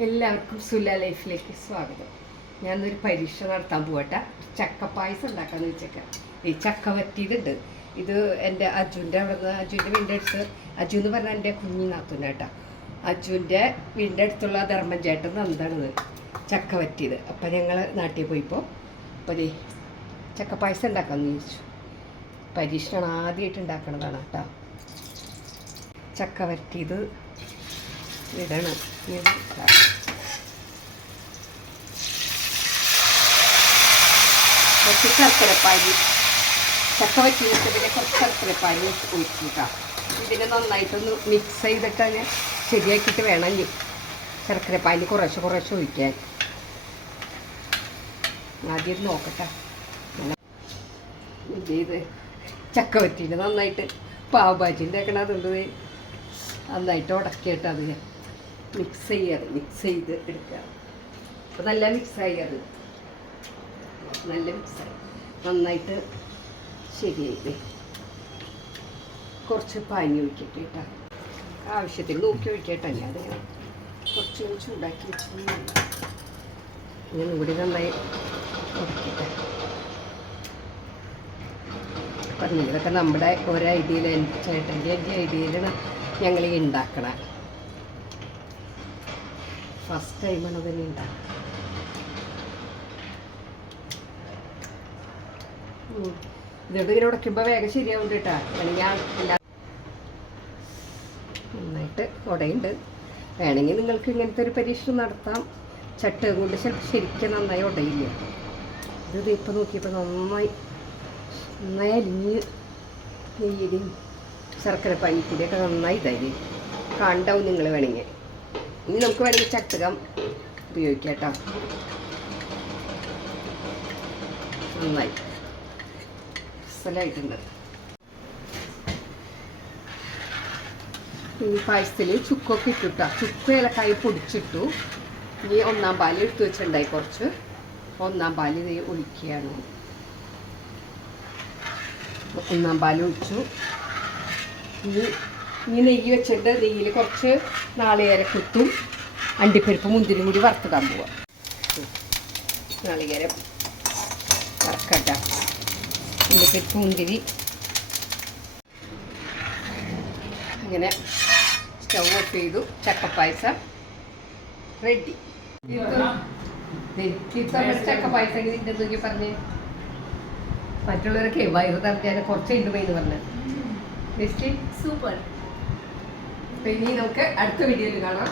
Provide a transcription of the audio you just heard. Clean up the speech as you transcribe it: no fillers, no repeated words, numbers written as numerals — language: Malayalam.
എല്ലാവർക്കും സുല ലൈഫിലേക്ക് സ്വാഗതം. ഞാനൊരു പരീക്ഷ നടത്താൻ പോകട്ടെ. ചക്കപ്പായസം ഉണ്ടാക്കാമെന്ന് വെച്ചേക്കാം. ഈ ചക്ക വറ്റിയതുണ്ട്. ഇത് എൻ്റെ അജുൻ്റെ അജുൻ്റെ വീടിൻ്റെ അടുത്ത്, അജു എന്ന് പറഞ്ഞാൽ എൻ്റെ കുഞ്ഞു നാത്തൂനാട്ടാ. അജുൻ്റെ വീടിൻ്റെ അടുത്തുള്ള ധർമ്മൻ ചേട്ടൻ എന്താണിത് ചക്ക വറ്റിയത്. അപ്പം ഞങ്ങൾ നാട്ടിൽ പോയിപ്പോൾ അപ്പോൾ ചക്കപ്പായസം ഉണ്ടാക്കാമെന്ന് ചോദിച്ചു. പരീക്ഷണം ആദ്യമായിട്ട് ഉണ്ടാക്കണതാണ് കേട്ടോ. ചക്ക വറ്റിയത് ഇടണം. കുറച്ച് ശർക്കരപ്പാനി ചക്ക വറ്റിയിട്ട് പിന്നെ കുറച്ച് ശർക്കരപ്പാനി ഒഴിച്ചിട്ടാ. ഇതിനെ നന്നായിട്ടൊന്ന് മിക്സ് ചെയ്തിട്ട് അതിനെ ശരിയാക്കിയിട്ട് വേണം ശർക്കരപ്പാനി കുറേശ്ശെ ഒഴിക്കാൻ. ആദ്യം നോക്കട്ടെ. ഇത് ചക്ക വറ്റീൻ്റെ നന്നായിട്ട് പാവ് ഭാജി ഉണ്ടാക്കണതുണ്ട്. നന്നായിട്ട് ഉടക്കിയിട്ട് അത് മിക്സ് ചെയ്ത് എടുക്കുക. അപ്പോൾ നല്ല മിക്സായി, അത് നല്ല മിക്സായി നന്നായിട്ട് ശരിയായി. കുറച്ച് പാനി ഒഴിക്കട്ടെ കേട്ടോ, ആവശ്യത്തിന് നോക്കി ഒഴിക്കട്ടെ. ഞാൻ കുറച്ച് ചൂടാക്കി വെച്ചു. ഞാൻ കൂടി നന്നായി ഉടക്കട്ടെ. പറഞ്ഞു ഇതൊക്കെ നമ്മുടെ ഓരോ ഐഡിയയിൽ, ചേട്ടൻ്റെ ഐഡിയയിലാണ് ഞങ്ങൾ ഈ ഉണ്ടാക്കണം. ഫസ്റ്റ് ടൈമാണ് അതിന് ഉണ്ടാക്കുക. ഇതോട് ഇങ്ങനെ ഉടയ്ക്കുമ്പോൾ വേഗം ശരിയാവും കേട്ടോ. ഞാൻ എല്ലാം നന്നായിട്ട് ഉടയുണ്ട്. വേണമെങ്കിൽ നിങ്ങൾക്ക് ഇങ്ങനത്തെ ഒരു പരീക്ഷണം നടത്താം. ചട്ട കൊണ്ട് ചിലപ്പോൾ ശരിക്കും നന്നായി ഉടയില്ല. ഇത് ഇപ്പം നോക്കിയപ്പോൾ നന്നായി അലിഞ്ഞ് നെയ്യുടെയും ശർക്കര പനിക്കൂടിയൊക്കെ നന്നായി ഇതായി കണ്ടാവും നിങ്ങൾ വേണമെങ്കിൽ. ഇനി നമുക്ക് വേണമെങ്കിൽ ചട്ടകം ഉപയോഗിക്കാം കേട്ടോ. നന്നായി സ്ഥലമായിട്ടുണ്ട്. ഈ പായസത്തിൽ ചുക്കൊക്കെ ഇട്ടുട്ടാ. ചുക്ക് ഏലക്കായി പൊടിച്ചിട്ടു. ഇനി ഒന്നാം പാല് എടുത്തു വെച്ചിട്ടുണ്ടായി കുറച്ച്. ഒന്നാം പാല് ഇത് ഒഴിക്കുകയാണ്. ഒന്നാം പാൽ ഒഴിച്ചു. ഇനി നെയ്യ് വെച്ചിട്ട് നെയ്യിൽ കുറച്ച് നാളികേരക്കുത്തും അണ്ടിപ്പരിപ്പ് മുന്തിരിയും കൂടി വറുത്തിടാൻ പോവാം. നാളികേരം വറക്കട്ട. അണ്ടിപ്പരിപ്പ് മുന്തിരി ഇങ്ങനെ സ്റ്റൗ ഓഫ് ചെയ്തു. ചക്കപ്പായസം റെഡി. ചക്കപ്പായസം ഇതിൻ്റെ നോക്കി പറഞ്ഞ് മറ്റുള്ളവരൊക്കെ വയറ് തറക്കാൻ കുറച്ച് ഇണ്ടുമെന്ന് പറഞ്ഞത് സൂപ്പർ. ഇനി നമുക്ക് അടുത്ത വീഡിയോയിൽ കാണാം.